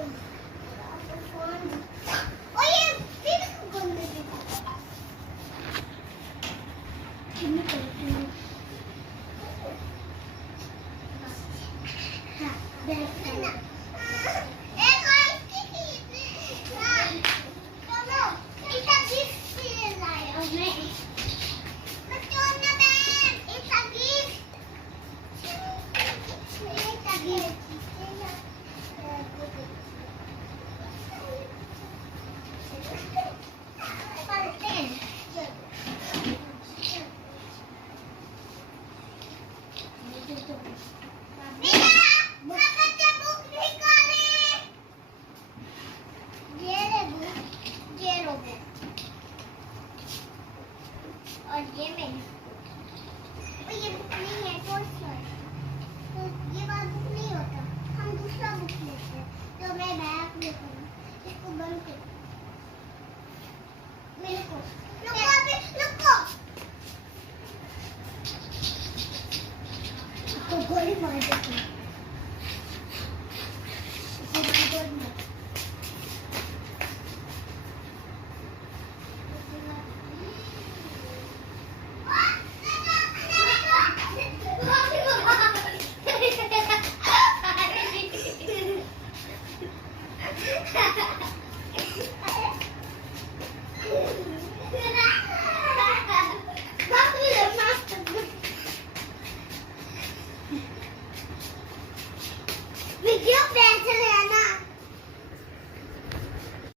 Oh ये फिर गंदे हाँ देखना एक और चलो इतना गिफ्ट लाया मैं बच्चों ने इतना गिफ्ट और ये मेरी और ये बुक नहीं है तो ये वाला बुक नहीं होता हम दूसरा बुक लेते हैं तो मैं बैग लेता हूँ इसको बंद कर मेरे को रुको अभी रुको तो गोली मार देती हूँ